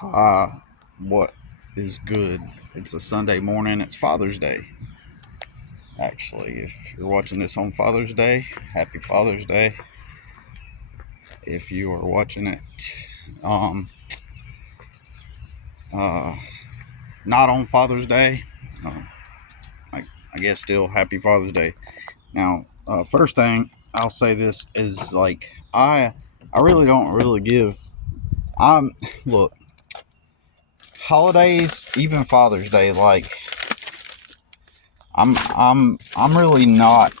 What is good? It's a Sunday morning. It's Father's Day. Actually, if you're watching this on Father's Day, happy Father's Day. If you are watching it, um, uh, not on Father's Day, uh, I guess still happy Father's Day. Now, first thing I'll say this is like I really don't really give. I'm look holidays, even Father's Day. Like I'm really not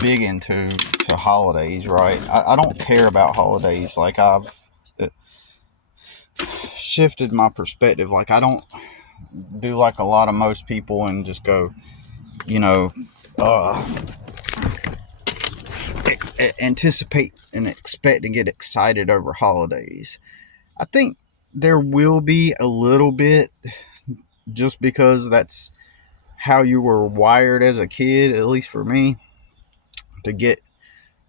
big into holidays, right? I don't care about holidays. Like I've uh, shifted my perspective. Like I don't do like a lot of most people and just go, you know, uh, anticipate and expect and get excited over holidays. I think there will be a little bit just because that's how you were wired as a kid, at least for me, to get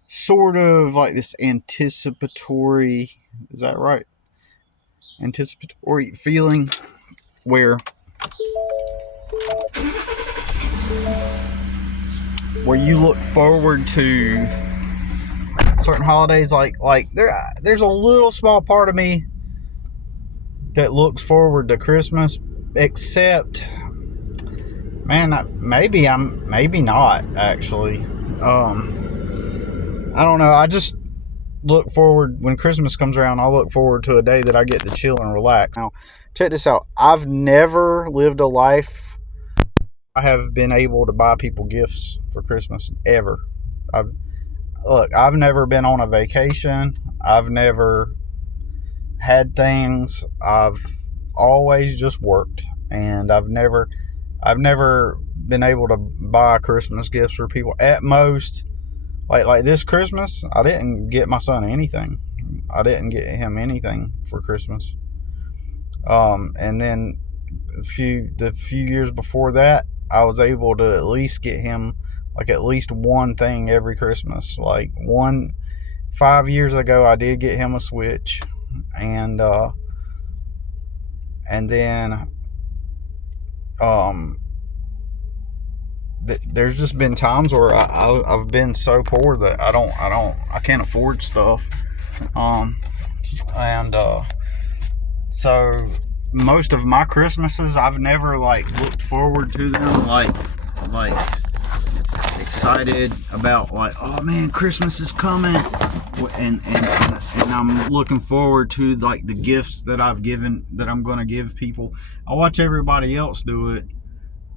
sort of like this anticipatory, is that right? Anticipatory feeling where you look forward to certain holidays, like there's a little small part of me that looks forward to Christmas, except man, maybe not actually. I don't know. I just look forward when Christmas comes around. I look forward to a day that I get to chill and relax. Now, check this out. I've never lived a life I have been able to buy people gifts for Christmas ever. I've never been on a vacation. I've never had things. I've always just worked, and I've never been able to buy Christmas gifts for people. At most, like this Christmas, I didn't get my son anything. I didn't get him anything for Christmas. And then the few years before that, I was able to at least get him like at least one thing every Christmas. Like 5 years ago, I did get him a Switch, and then there's just been times where I've been so poor that I can't afford stuff, and so most of my Christmases I've never like looked forward to them like excited about like, oh man, Christmas is coming, and I'm looking forward to like the gifts that I'm going to give people. I watch everybody else do it.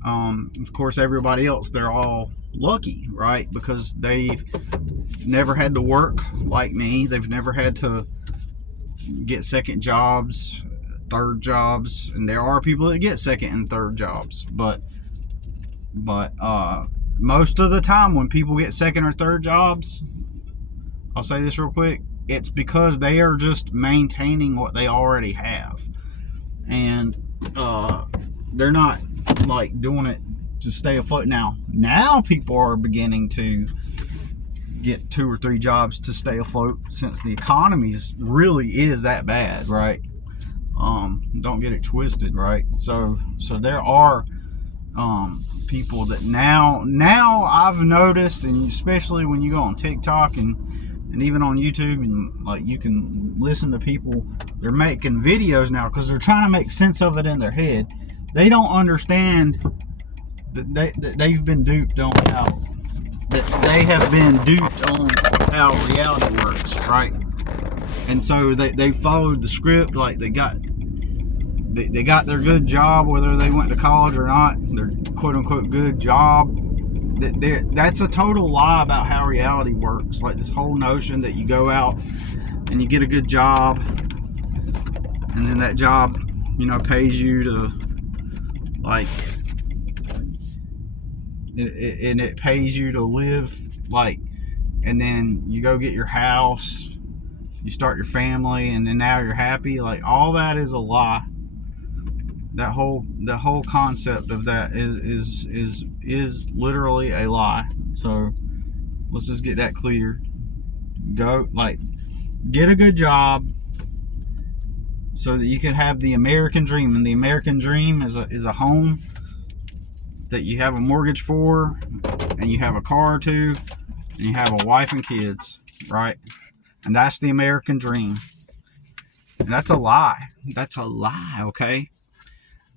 Of course, everybody else, they're all lucky, right? Because they've never had to work like me. They've never had to get second jobs, third jobs, and there are people that get second and third jobs. But most of the time when people get second or third jobs, I'll say this real quick, it's because they are just maintaining what they already have. And they're not like doing it to stay afloat. Now people are beginning to get 2 or 3 jobs to stay afloat, since the economy's really is that bad, right? Don't get it twisted, right? So there are people that now I've noticed, and especially when you go on TikTok and even on YouTube, and like you can listen to people, they're making videos now because they're trying to make sense of it in their head. They don't understand that they've been duped on how reality works, right? And so they followed the script, like they got their good job, whether they went to college or not, their quote unquote good job. That's a total lie about how reality works. Like this whole notion that you go out and you get a good job, and then that job, pays you to like, it pays you to live, like, and then you go get your house, you start your family, and then now you're happy. Like all that is a lie. The whole concept of that is literally a lie. So let's just get that clear. Go, like, get a good job, so that you could have the American dream. And the American dream is a home that you have a mortgage for, and you have a car or two, and you have a wife and kids, right? And that's the American dream. And that's a lie. That's a lie, okay?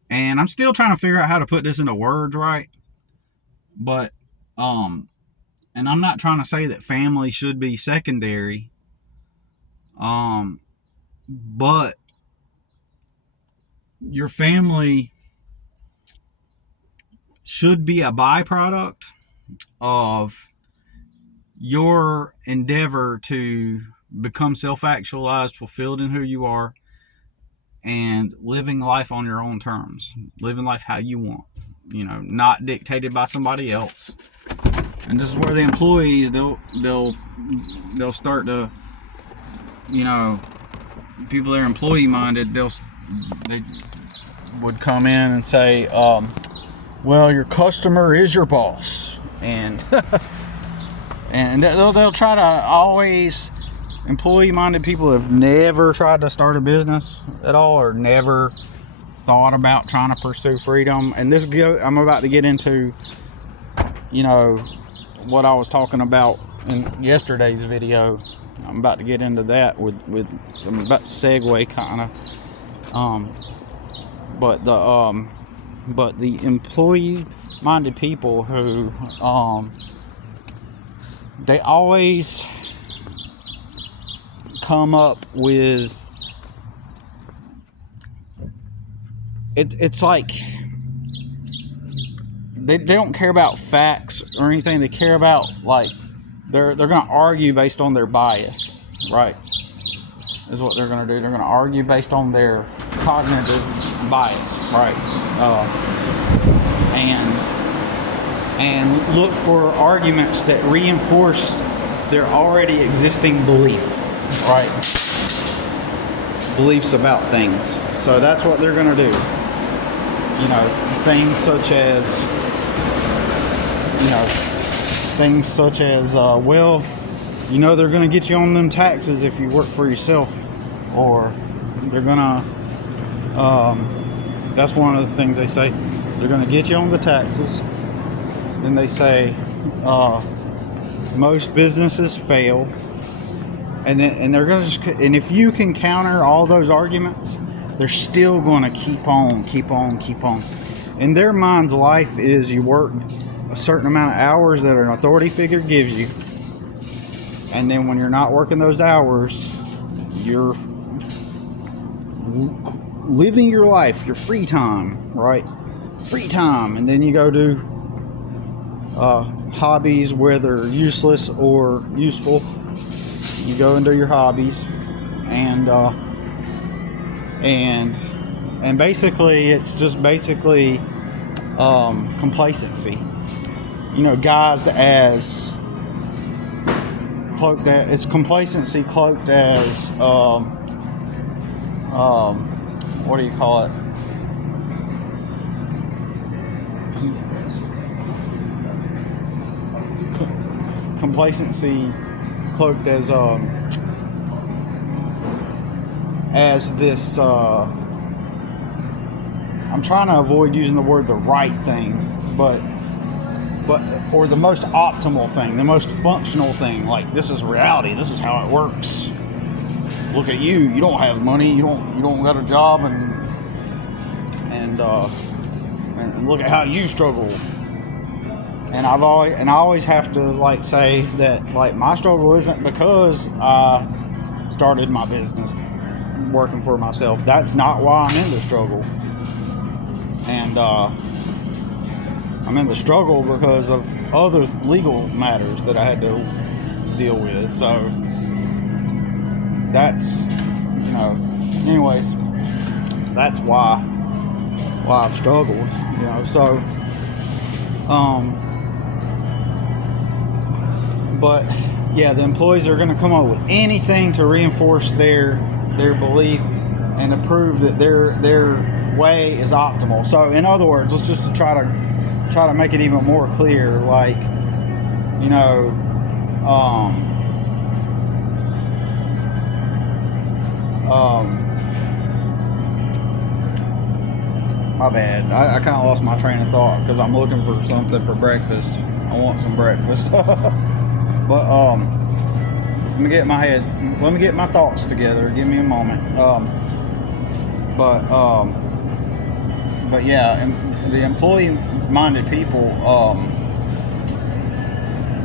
And I'm still trying to figure out how to put this into words right. But, and I'm not trying to say that family should be secondary. But your family should be a byproduct of your endeavor to become self-actualized, fulfilled in who you are, and living life on your own terms, living life how you want, not dictated by somebody else. And this is where the employees, they'll start to, people that are employee minded, they would come in and say, well, your customer is your boss, and and they'll try to always. Employee-minded people have never tried to start a business at all, or never thought about trying to pursue freedom. And I'm about to get into, what I was talking about in yesterday's video. I'm about to get into that I'm about to segue kind of. But the employee-minded people who, they always come up with it's like they don't care about facts or anything. They care about, like, they're gonna argue based on their bias, right? Is what they're gonna do. They're gonna argue based on their cognitive bias, right? And look for arguments that reinforce their already existing belief. Right, beliefs about things. So that's what they're going to do. Things such as, well, they're going to get you on them taxes if you work for yourself, or they're going to, that's one of the things they say. They're going to get you on the taxes. Then they say, most businesses fail. And they're going to and if you can counter all those arguments, they're still going to keep on. In their mind's, life is you work a certain amount of hours that an authority figure gives you. And then when you're not working those hours, you're living your life, your free time, right? Free time. And then you go do hobbies, whether useless or useful. You go and do your hobbies, and basically it's just complacency. Guised as cloaked as it's complacency cloaked as what do you call it? Complacency cloaked as this I'm trying to avoid using the word the right thing, but or the most optimal thing, the most functional thing. Like, this is reality, this is how it works. Look at you don't have money, you don't got a job, and look at how you struggle. And I always have to say that my struggle isn't because I started my business working for myself. That's not why I'm in the struggle. And I'm in the struggle because of other legal matters that I had to deal with. So that's, anyways, that's why I've struggled, so but yeah, the employees are going to come up with anything to reinforce their belief and to prove that their way is optimal. So in other words, let's just try to make it even more clear, My bad. I kind of lost my train of thought because I'm looking for something for breakfast. I want some breakfast. But let me get my thoughts together. Give me a moment. But yeah, and the employee-minded people,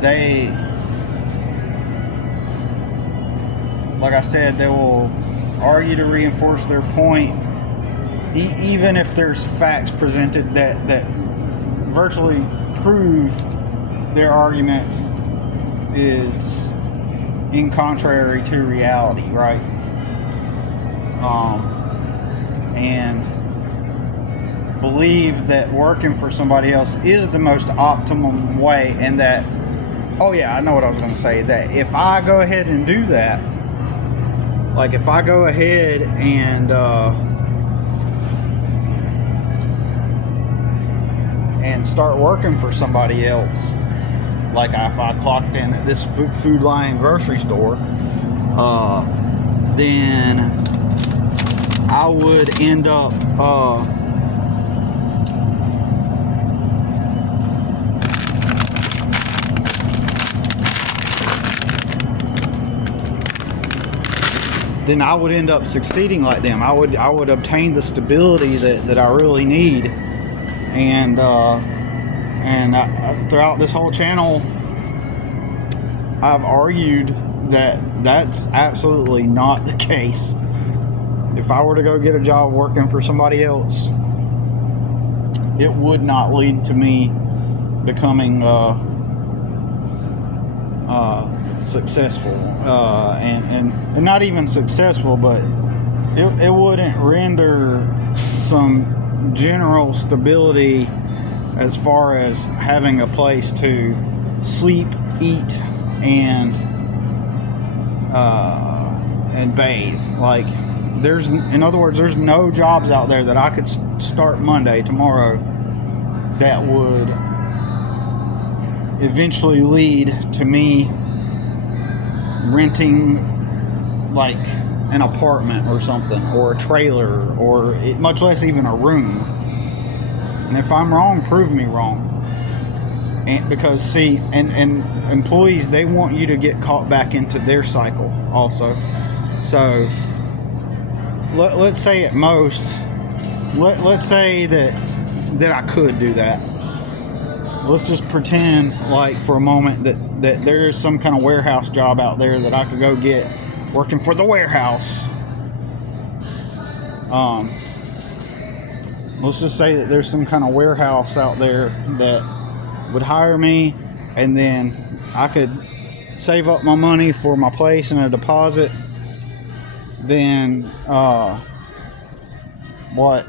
they, like I said, they will argue to reinforce their point, even if there's facts presented that virtually prove their argument is in contrary to reality, right? And believe that working for somebody else is the most optimum way, and that, oh yeah, I know what I was going to say, that if I go ahead and do that, like if I go ahead and start working for somebody else, like if I clocked in at this Food Lion grocery store, then I would end up succeeding like them. I would obtain the stability that I really need, and throughout this whole channel, I've argued that that's absolutely not the case. If I were to go get a job working for somebody else, it would not lead to me becoming successful, and not even successful, but it wouldn't render some general stability as far as having a place to sleep, eat, and bathe. Like, in other words, there's no jobs out there that I could start Monday, tomorrow, that would eventually lead to me renting like an apartment or something, or a trailer, or much less even a room. And if I'm wrong, prove me wrong. And because see, and employees, they want you to get caught back into their cycle also. So let's say at most, let's say that I could do that. Let's just pretend, like, for a moment, that there is some kind of warehouse job out there that I could go get working for the warehouse. Let's just say that there's some kind of warehouse out there that would hire me, and then I could save up my money for my place and a deposit. Then what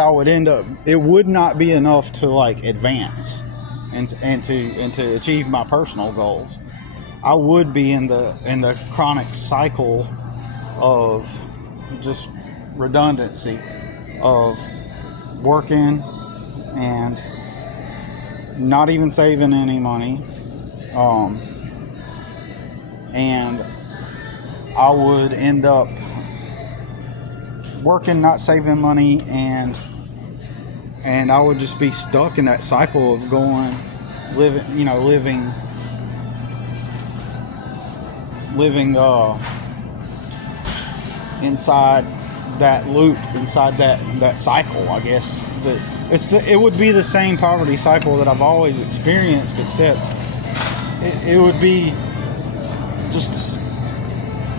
I would end up, it would not be enough to like advance and to achieve my personal goals. I would be in the chronic cycle of just redundancy, of working and not even saving any money, and I would end up working, not saving money, and I would just be stuck in that cycle of living inside that loop, inside that cycle, I guess. It would be the same poverty cycle that I've always experienced, except it would be just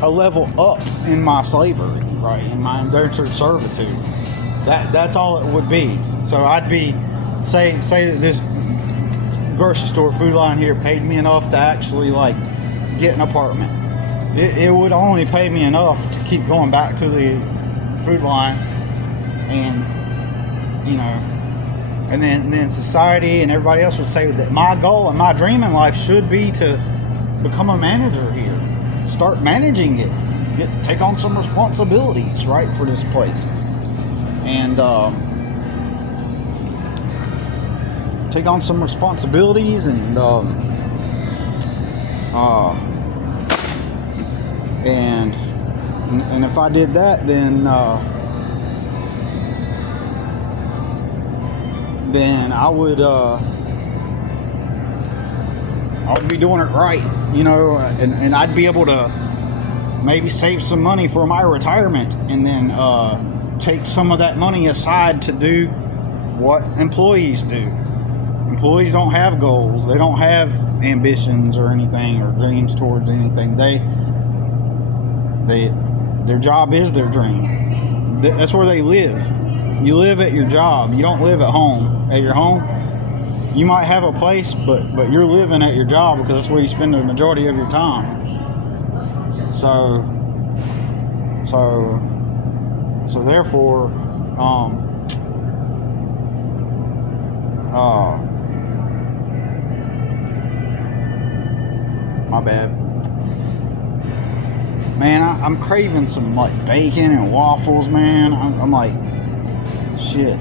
a level up in my slavery, right, in my indentured servitude. That's all it would be. So I'd be say that this grocery store, Food Lion here, paid me enough to actually like get an apartment. It would only pay me enough to keep going back to the Food Lion, and and then society and everybody else would say that my goal and my dream in life should be to become a manager here, start managing it, take on some responsibilities, right, for this place, and take on some responsibilities, and And if I did that, then I would be doing it right, you know, and I'd be able to maybe save some money for my retirement, and then take some of that money aside to do what employees do. Employees don't have goals. They don't have ambitions or anything, or dreams towards anything. Their job is their dream. That's where they live. You live at your job. You don't live at home. At your home, you might have a place, but you're living at your job because that's where you spend the majority of your time. So therefore, my bad. Man, I'm craving some like bacon and waffles, man. I'm like, shit.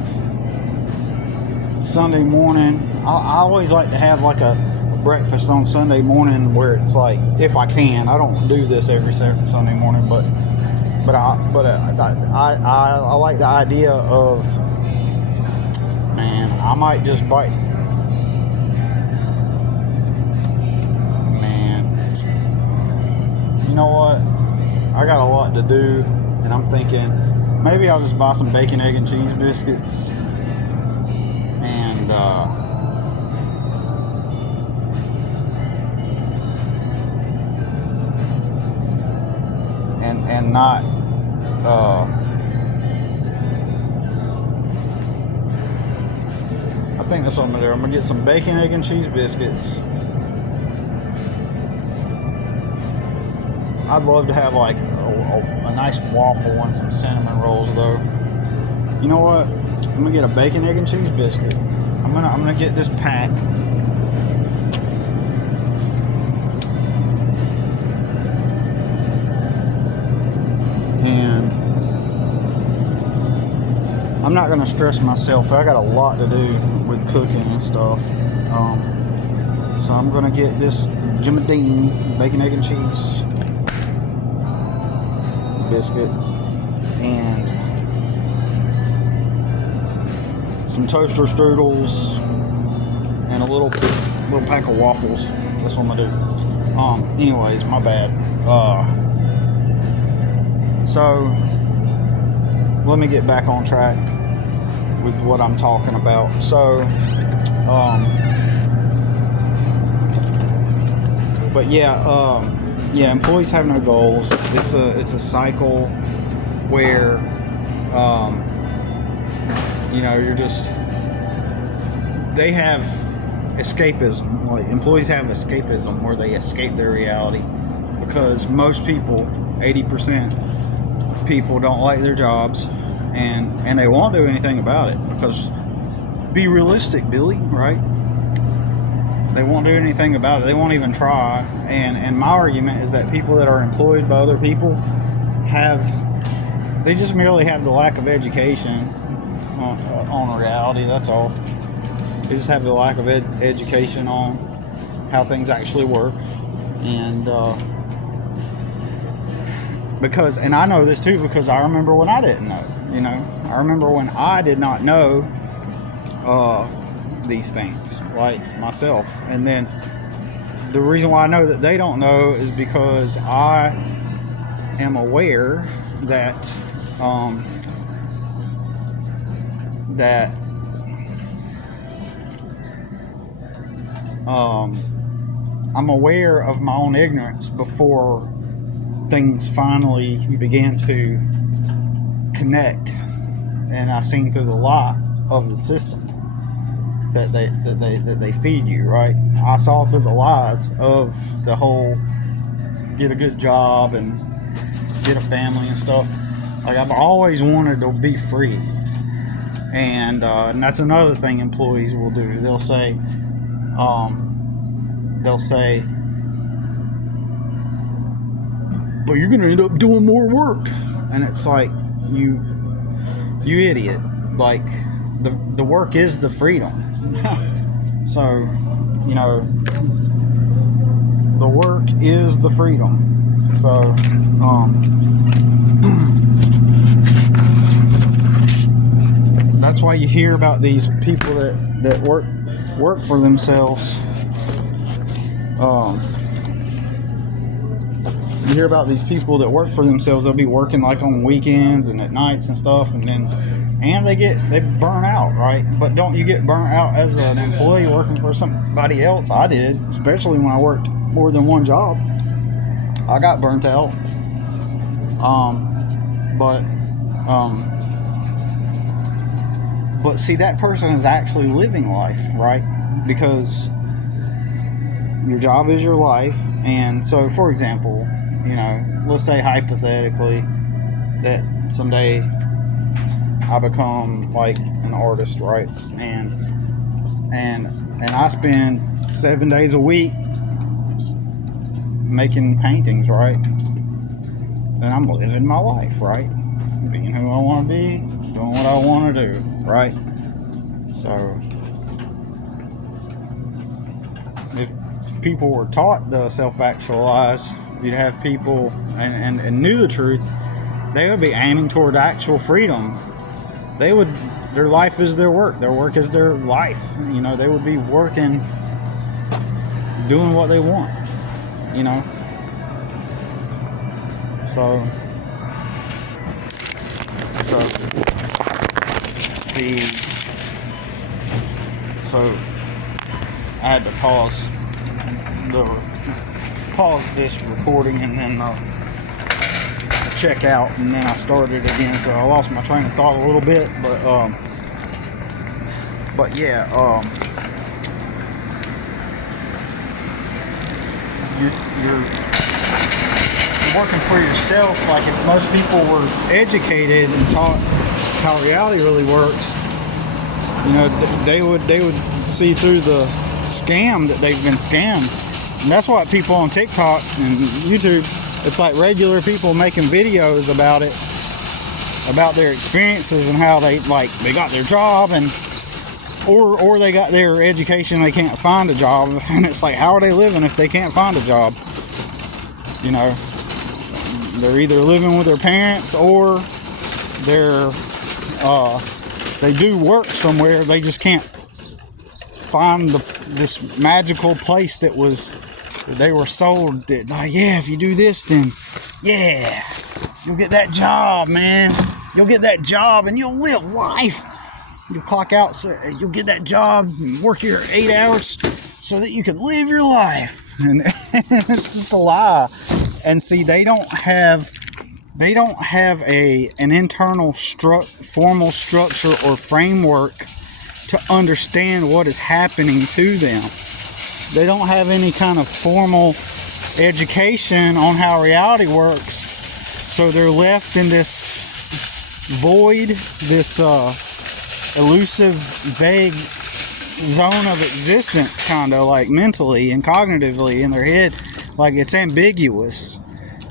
Sunday morning, I always like to have like a breakfast on Sunday morning where it's like, if I can, I don't do this every Sunday morning, but I like the idea of, man, I might just bite. Man, you know what? I got a lot to do, and I'm thinking maybe I'll just buy some bacon, egg, and cheese biscuits, and not I think that's what I'm gonna do. I'm gonna get some bacon, egg, and cheese biscuits. I'd love to have like a nice waffle and some cinnamon rolls, though. You know what? I'm gonna get a bacon, egg, and cheese biscuit. I'm gonna get this pack. And I'm not gonna stress myself. I got a lot to do with cooking and stuff. So I'm gonna get this Jimmy Dean bacon, egg, and cheese biscuit and some toaster strudels and a little pack of waffles. That's what I'm gonna do. Anyways, my bad. So let me get back on track with what I'm talking about. So but yeah, employees have no goals. It's a cycle where you know, they have escapism. Like, employees have escapism where they escape their reality, because most people, 80% of people, don't like their jobs, and they won't do anything about it, because be realistic, Billy, right? They won't do anything about it. They won't even try. And my argument is that people that are employed by other people they just merely have the lack of education on reality. That's all. They just have the lack of education on how things actually work. And and I know this too, because I remember when I didn't know. You know, I remember when I did not know these things, like myself. And then the reason why I know that they don't know is because I am aware that I'm aware of my own ignorance before things finally began to connect, and I seen through the lie of the system that they feed you, right? I saw through the lies of the whole get a good job and get a family and stuff. Like, I've always wanted to be free, and that's another thing employees will do. They'll say, but you're gonna end up doing more work, and it's like, you idiot. Like, the work is the freedom. So, you know, the work is the freedom. So, that's why you hear about these people that work for themselves. You hear about these people that work for themselves. They'll be working like on weekends and at nights and stuff, and they burn out, right? But don't you get burnt out as an employee working for somebody else? I did, especially when I worked more than one job. I got burnt out. But see, that person is actually living life, right? Because your job is your life. And so, for example, let's say hypothetically that someday I become like an artist, right? And I spend 7 days a week making paintings, right? And I'm living my life, right? Being who I want to be, doing what I want to do, right? So if people were taught to self-actualize, you'd have people and knew the truth, they would be aiming toward actual freedom. Their life is their work. Their work is their life. They would be working, doing what they want, So I had to pause this recording and then check out, and then I started again. So I lost my train of thought a little bit, but yeah, you're working for yourself. Like, if most people were educated and taught how reality really works, they would see through the scam that they've been scammed. And that's why people on TikTok and YouTube, it's like regular people making videos about it, about their experiences and how they got their job or they got their education, they can't find a job. And it's like, how are they living if they can't find a job? They're either living with their parents or they do work somewhere. They just can't find this magical place that they were sold that, yeah, if you do this, then yeah, you'll get that job, man. You'll get that job and you'll live life. You'll clock out, so you'll get that job and work your 8 hours so that you can live your life. And it's just a lie. And see, they don't have an internal formal structure or framework to understand what is happening to them. They don't have any kind of formal education on how reality works, so they're left in this void, this elusive, vague zone of existence, kind of like mentally and cognitively in their head. Like, it's ambiguous.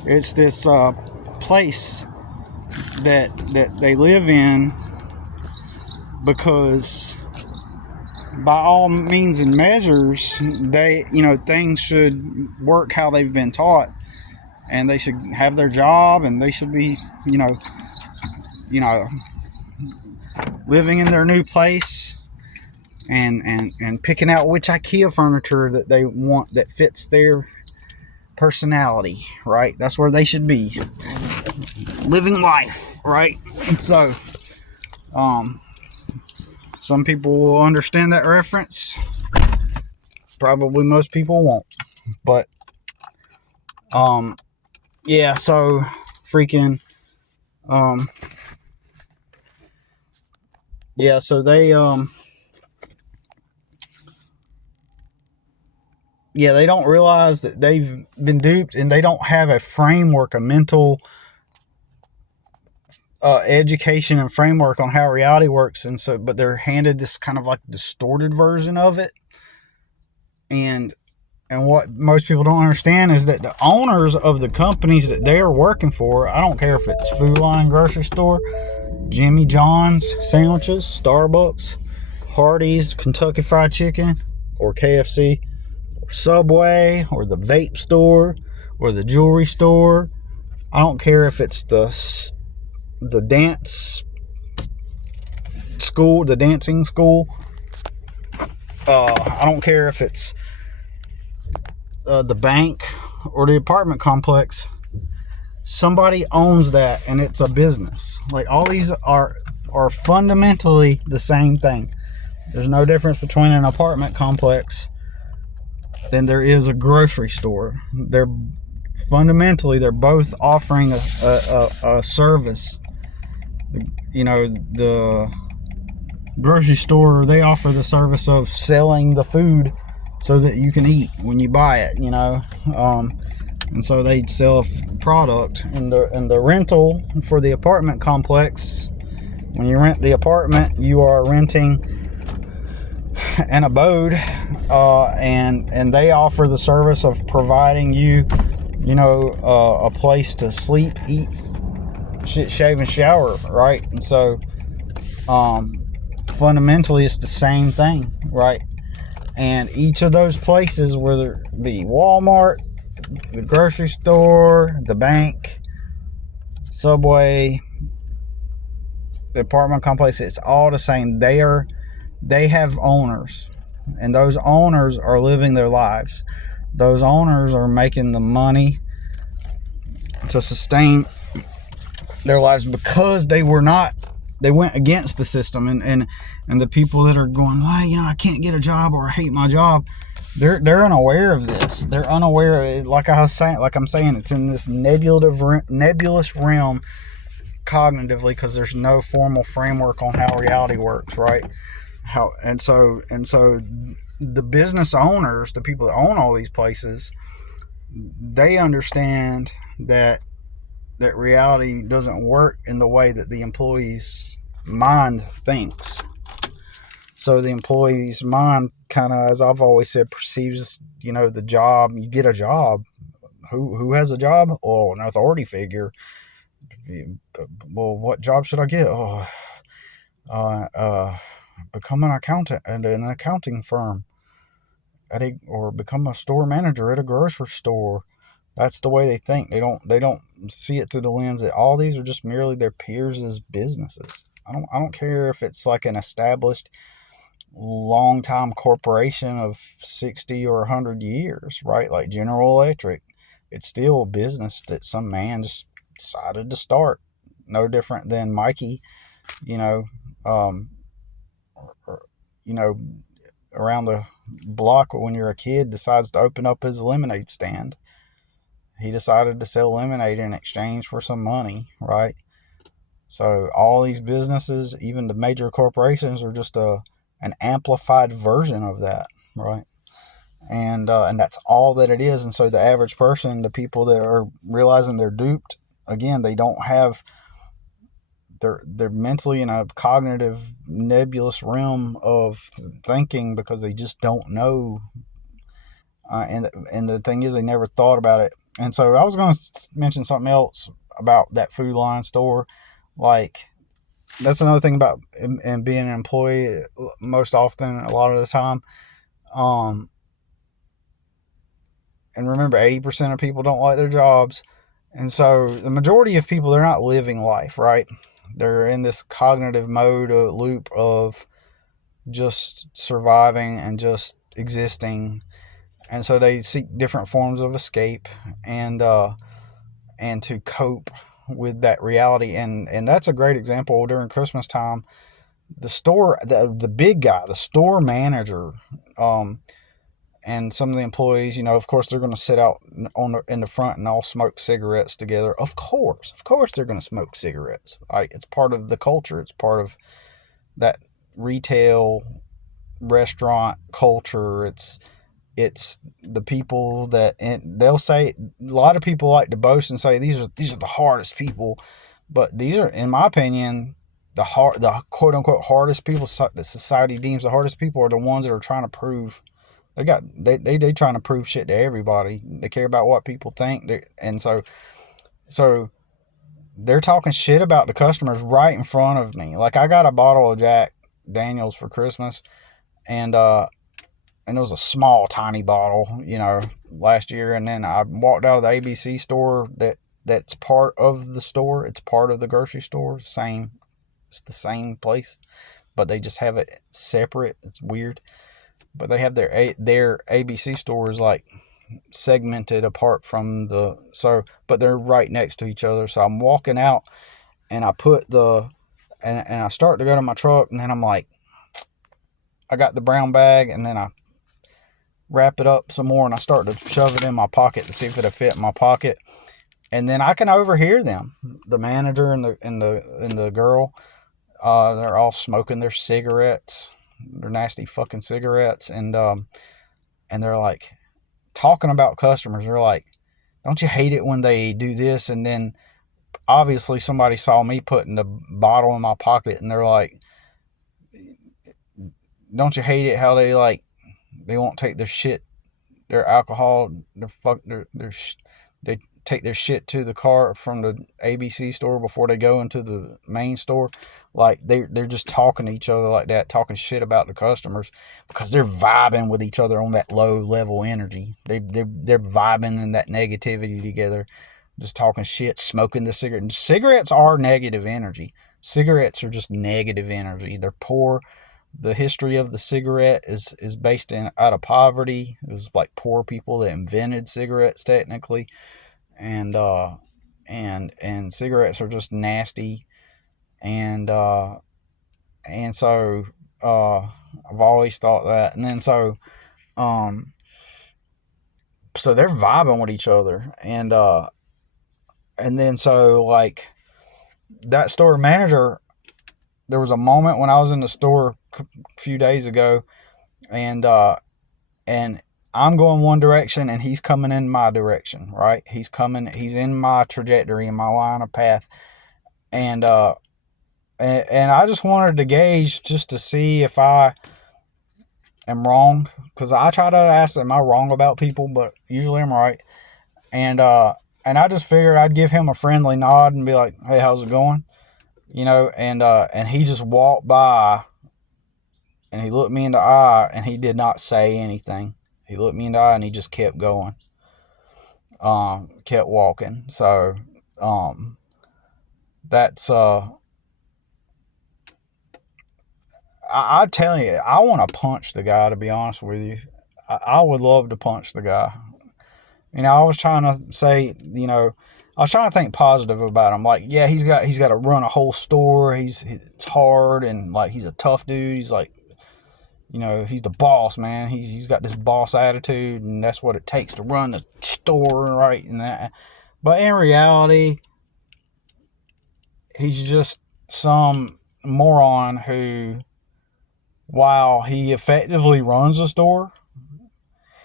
It's this place that they live in, because by all means and measures, things should work how they've been taught, and they should have their job, and they should be, living in their new place, and picking out which IKEA furniture that they want that fits their personality, right? That's where they should be, living life, right? And so, some people will understand that reference. Probably most people won't. But, yeah, so freaking, yeah, so they, yeah, they don't realize that they've been duped, and they don't have a framework, a mental education and framework on how reality works. And so, but they're handed this kind of like distorted version of it. And what most people don't understand is that the owners of the companies that they are working for, I don't care if it's Food Lion grocery store, Jimmy John's sandwiches, Starbucks, Hardee's, Kentucky Fried Chicken, or KFC, or Subway, or the vape store, or the jewelry store. I don't care if it's the dance school, the dancing school. I don't care if it's the bank or the apartment complex. Somebody owns that, and it's a business. Like, all these are fundamentally the same thing. There's no difference between an apartment complex than there is a grocery store. They're both offering a service. You know, the grocery store, they offer the service of selling the food so that you can eat when you buy it, you know. And so they sell a product. And the rental for the apartment complex, when you rent the apartment, you are renting an abode, and they offer the service of providing you, you know, a place to sleep, eat, shave, and shower, right? And so fundamentally it's the same thing, right? And each of those places, whether it be Walmart, the grocery store, the bank, Subway, the apartment complex, it's all the same. They have owners, and those owners are living their lives. Those owners are making the money to sustain their lives because they went against the system. And the people that are going, well, you know, I can't get a job, or I hate my job, they're unaware of this. They're unaware of it. Like I'm saying, it's in this nebulous realm cognitively, because there's no formal framework on how reality works, right? And so the business owners, the people that own all these places, they understand that reality doesn't work in the way that the employee's mind thinks. So the employee's mind kind of, as I've always said, perceives, you know, the job. You get a job. Who has a job? Oh, an authority figure. Well, what job should I get? Become an accountant at an accounting firm, or become a store manager at a grocery store. That's the way they think. They don't see it through the lens that all these are just merely their peers' businesses. I don't care if it's like an established long time corporation of 60 or 100 years, right? Like General Electric. It's still a business that some man just decided to start. No different than Mikey, you know, you know, around the block when you're a kid, decides to open up his lemonade stand. He decided to sell lemonade in exchange for some money, right? So all these businesses, even the major corporations, are just an amplified version of that, right? And that's all that it is. And so the average person, the people that are realizing they're duped, again, they don't have, they're mentally in a cognitive nebulous realm of thinking because they just don't know. And the thing is, they never thought about it. And so I was going to mention something else about that Food Lion store. Like, that's another thing about and being an employee most often, a lot of the time. And remember, 80% of people don't like their jobs. And so the majority of people, they're not living life, right? They're in this cognitive mode, a loop of just surviving and just existing. And so they seek different forms of escape and to cope with that reality. And that's a great example during Christmas time. The store, the big guy, the store manager, and some of the employees, you know, of course, they're going to sit out in the front and all smoke cigarettes together. Of course, they're going to smoke cigarettes. Right? It's part of the culture. It's part of that retail restaurant culture. It's the people that, and they'll say, a lot of people like to boast and say these are the hardest people, but these are, in my opinion, the quote unquote hardest people that society deems the hardest people are the ones that are trying to prove. They trying to prove shit to everybody. They care about what people think. And so they're talking shit about the customers right in front of me. Like, I got a bottle of Jack Daniels for Christmas, and it was a small, tiny bottle, you know, last year. And then I walked out of the ABC store that's part of the store. It's part of the grocery store. It's the same place. but they just have it separate. It's weird. But they have their ABC stores like segmented apart from but they're right next to each other. So I'm walking out and I put and I start to go to my truck, and then I'm like, I got the brown bag, and then I wrap it up some more, and I start to shove it in my pocket to see if it'll fit in my pocket. And then I can overhear them, the manager and the girl. They're all smoking their cigarettes, their nasty fucking cigarettes, and they're like talking about customers. They're like, "Don't you hate it when they do this?" And then obviously somebody saw me putting the bottle in my pocket, and they're like, "Don't you hate it how they won't take their shit, their alcohol, they take their shit to the car from the ABC store before they go into the main store." Like they're just talking to each other like that, talking shit about the customers because they're vibing with each other on that low level energy. They're vibing in that negativity together, just talking shit, smoking the cigarette. And cigarettes are negative energy. Cigarettes are just negative energy. They're poor. The history of the cigarette is based out of poverty. It was like poor people that invented cigarettes technically, and cigarettes are just nasty, and so I've always thought that. And then so they're vibing with each other, and then so like that store manager, there was a moment when I was in the store a few days ago, and I'm going one direction and he's coming in my direction, right? He's in my trajectory, in my line of path. And I just wanted to gauge just to see if I am wrong, because I try to ask, am I wrong about people? But usually I'm right. And I just figured I'd give him a friendly nod and be like, "Hey, how's it going?" And he just walked by and he looked me in the eye and he did not say anything. He looked me in the eye and he just kept going, kept walking. So that's I tell you, I want to punch the guy, to be honest with you. I would love to punch the guy. I was trying to say, I was trying to think positive about him. Like, yeah, he's got to run a whole store. It's hard, and like he's a tough dude. He's like, he's the boss, man. He's got this boss attitude, and that's what it takes to run the store, right? And that. But in reality, he's just some moron who, while he effectively runs a store,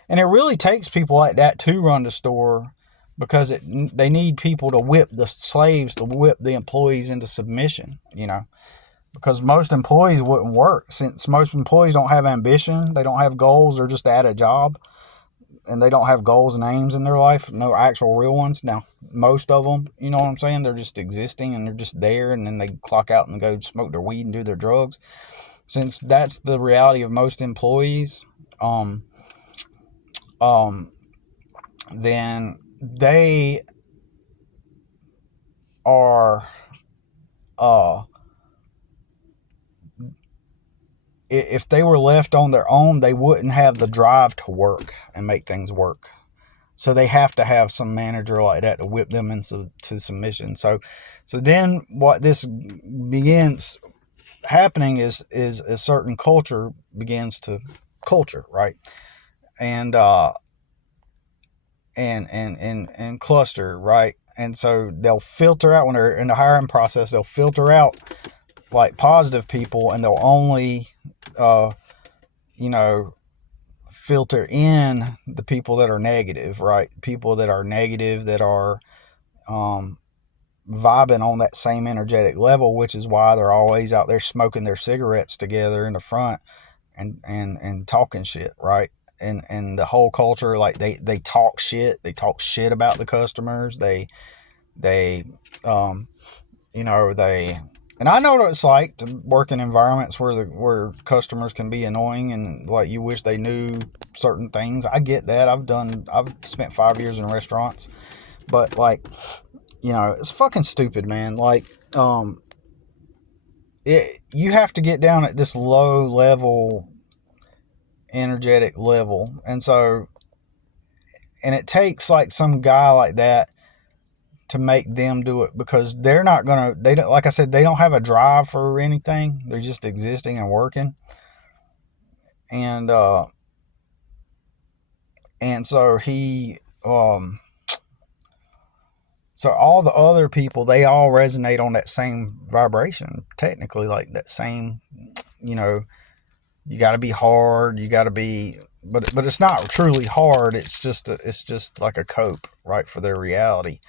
and it really takes people like that to run the store, because they need people to whip the slaves, to whip the employees into submission, because most employees wouldn't work, since most employees don't have ambition, they don't have goals, they're just at a job, and they don't have goals and aims in their life, no actual real ones. Now, most of them, you know what I'm saying, they're just existing, and they're just there, and then they clock out and go smoke their weed and do their drugs. Since that's the reality of most employees, then they are, if they were left on their own, they wouldn't have the drive to work and make things work. So they have to have some manager like that to whip them into submission. So then what this begins happening is a certain culture begins to culture, right? And cluster, right? And so they'll filter out, when they're in the hiring process, they'll filter out like positive people, and they'll only filter in the people that are negative, right? People that are negative, that are vibing on that same energetic level, which is why they're always out there smoking their cigarettes together in the front and talking shit, right? And the whole culture, like they talk shit about the customers. And I know what it's like to work in environments where customers can be annoying and like you wish they knew certain things. I get that. I've spent 5 years in restaurants, but like, it's fucking stupid, man. Like, you have to get down at this low level, energetic level. And so, and it takes like some guy like that to make them do it, because they're not gonna, they don't, like I said, they don't have a drive for anything. They're just existing and working. And so so all the other people, they all resonate on that same vibration, technically, like that same, you know, you got to be hard, you got to be, but it's not truly hard. It's just like a cope, right, for their reality.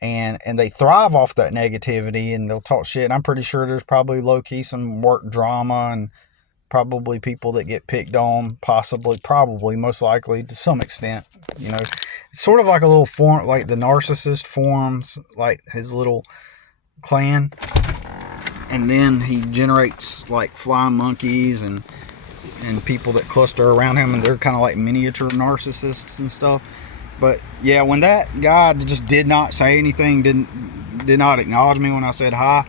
And they thrive off that negativity, and they'll talk shit. And I'm pretty sure there's probably low key some work drama, and probably people that get picked on, probably, most likely to some extent. You know, it's sort of like a little form, like the narcissist forms, like his little clan, and then he generates like flying monkeys and people that cluster around him, and they're kind of like miniature narcissists and stuff. But yeah, when that guy just did not say anything, did not acknowledge me when I said hi,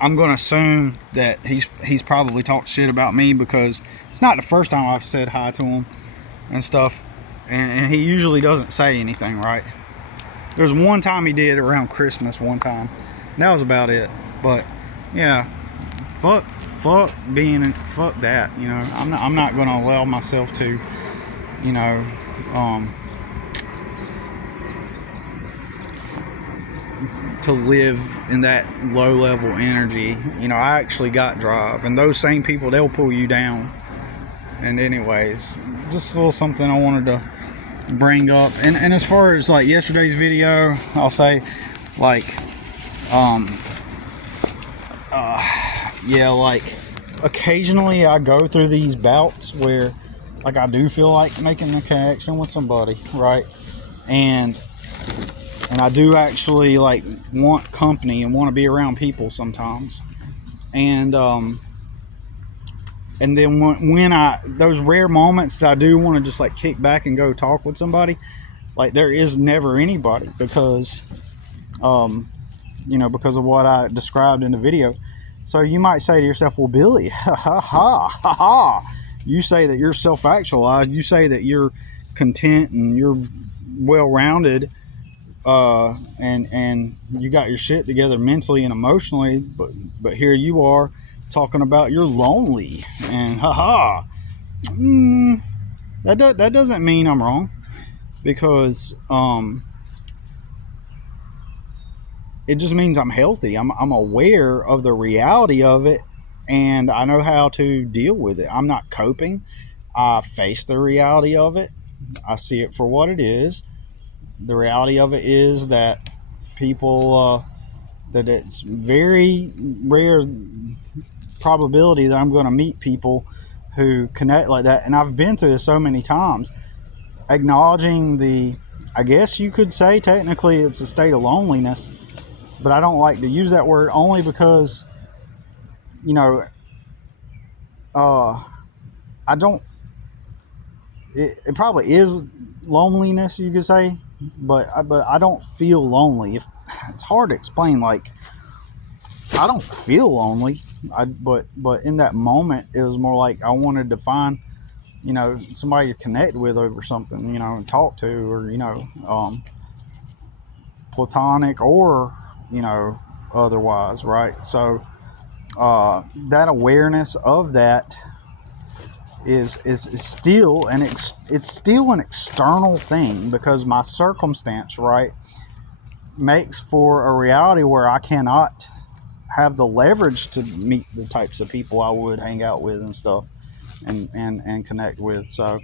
I'm going to assume that he's probably talked shit about me, because it's not the first time I've said hi to him and stuff. And he usually doesn't say anything, right? There's one time he did around Christmas one time. And that was about it. But yeah, fuck that, you know. I'm not going to allow myself to, you know, to live in that low level energy. You know, I actually got drive, and those same people, they'll pull you down. And anyways, just a little something I wanted to bring up. And as far as like yesterday's video, I'll say like yeah, like occasionally I go through these bouts where like I do feel like making a connection with somebody, right? And I do actually like want company and want to be around people sometimes. And then when I, those rare moments that I do want to just like kick back and go talk with somebody, like there is never anybody, because you know, because of what I described in the video. So you might say to yourself, well, Billy, ha ha ha ha ha, you say that you're self-actualized, you say that you're content and you're well-rounded, and you got your shit together mentally and emotionally, but here you are talking about you're lonely, and haha. That doesn't mean I'm wrong, because it just means I'm healthy. I'm aware of the reality of it, and I know how to deal with it. I'm not coping. I face the reality of it. I see it for what it is. The reality of it is that people, that it's very rare probability that I'm going to meet people who connect like that. And I've been through this so many times. Acknowledging the, I guess you could say technically it's a state of loneliness, but I don't like to use that word, only because, you know, I don't, it probably is loneliness, you could say, but I don't feel lonely. If it's hard to explain, like I don't feel lonely, but in that moment it was more like I wanted to find, you know, somebody to connect with over something, you know, and talk to, or, you know, platonic or, you know, otherwise, right? So that awareness of that is still it's still an external thing, because my circumstance, right, makes for a reality where I cannot have the leverage to meet the types of people I would hang out with and stuff, and connect with. So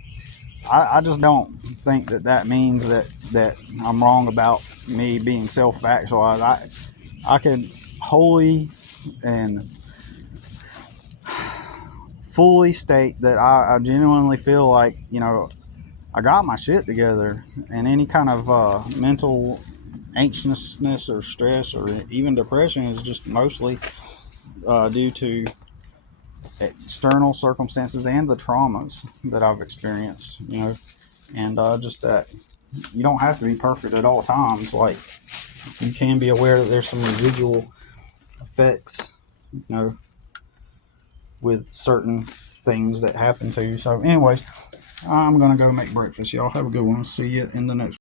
I just don't think that means that I'm wrong about me being self-actualized. I could wholly and fully state that I genuinely feel like, you know, I got my shit together, and any kind of mental anxiousness or stress or even depression is just mostly due to external circumstances and the traumas that I've experienced, you know, and just that you don't have to be perfect at all times. Like, you can be aware that there's some residual effects, with certain things that happen to you. So anyways, I'm going to go make breakfast. Y'all have a good one. See you in the next